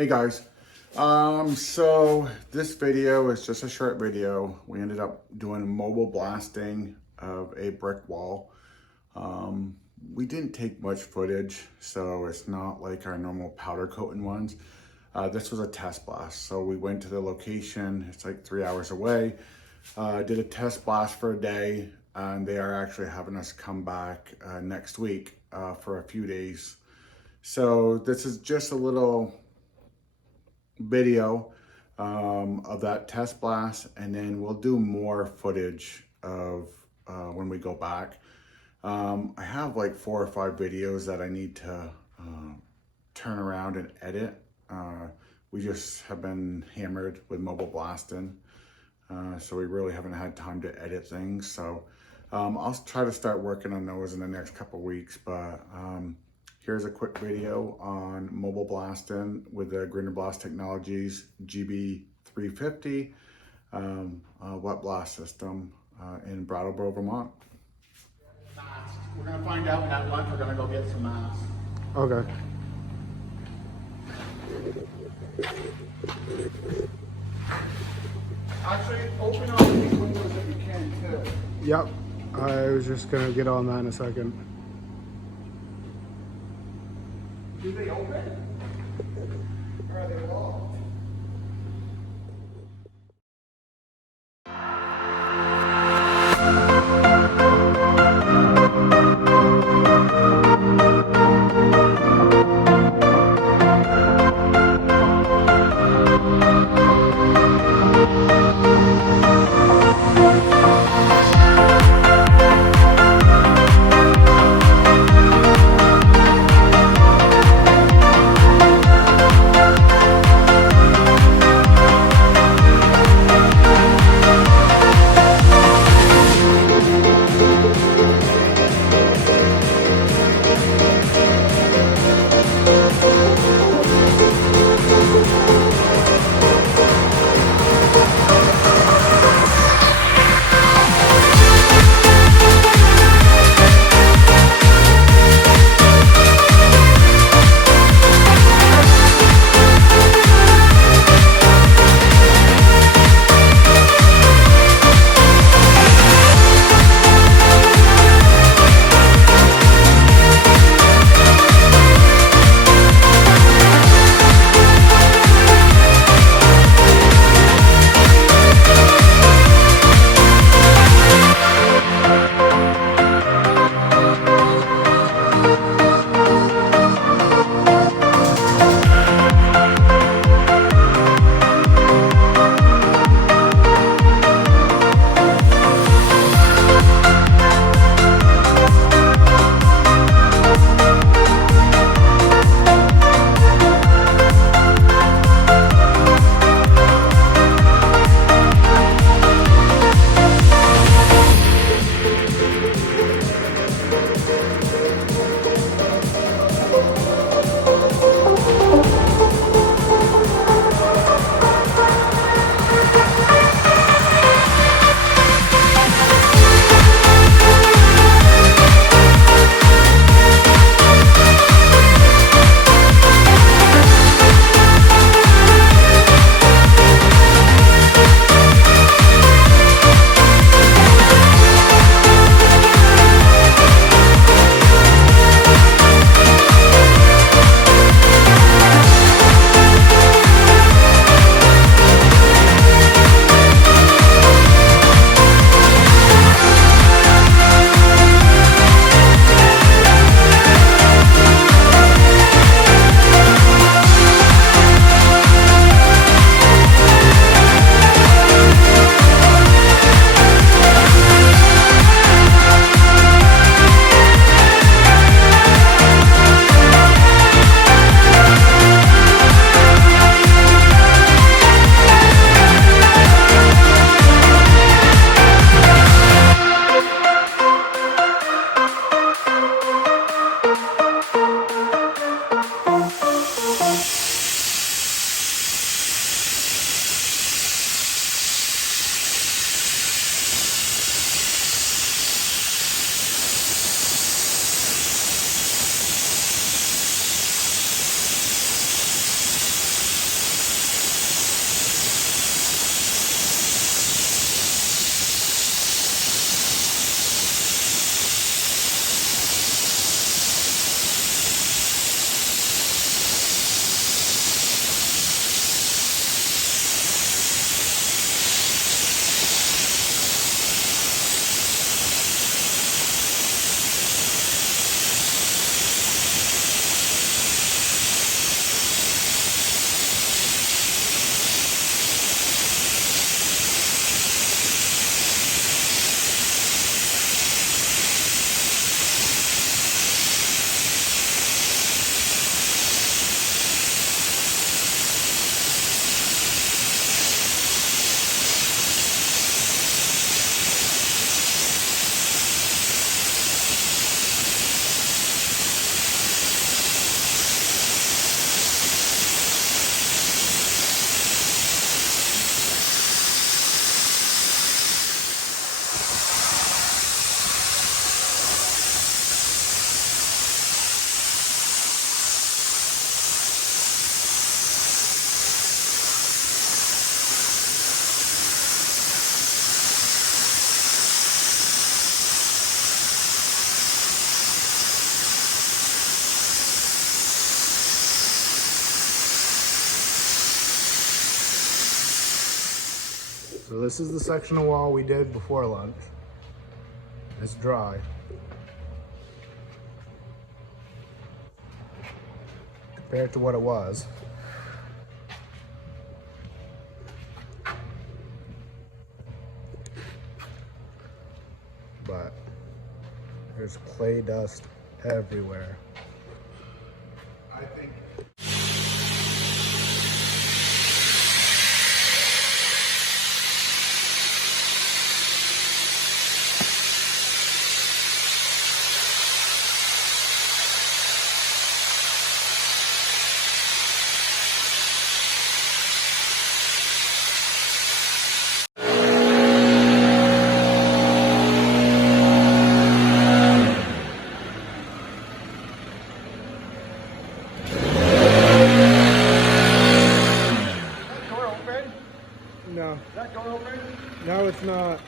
Hey guys, so this video is just a short video. We ended up doing mobile blasting of a brick wall. We didn't take much footage, so it's not like our normal powder coating ones. This was a test blast. So we went to the location, it's like 3 hours away, did a test blast for a day, and they are actually having us come back next week for a few days. So this is just a little video of that test blast, and then we'll do more footage of when we go back. I have like 4 or 5 videos that I need to turn around and edit. We just have been hammered with mobile blasting, so we really haven't had time to edit things. So I'll try to start working on those in the next couple weeks, but here's a quick video on mobile blasting with the Grinder Blast Technologies GB350 wet blast system in Brattleboro, Vermont. We're going to find out when at lunch we're going to go get some masks. Okay. Actually, open all these windows if you can too. Yep. I was just gonna get on that in a second. Do they open? Or are they locked? So this is the section of wall we did before lunch. It's dry. Compared to what it was. But there's clay dust everywhere. I think Door open? No, Is that door open? no, it's not.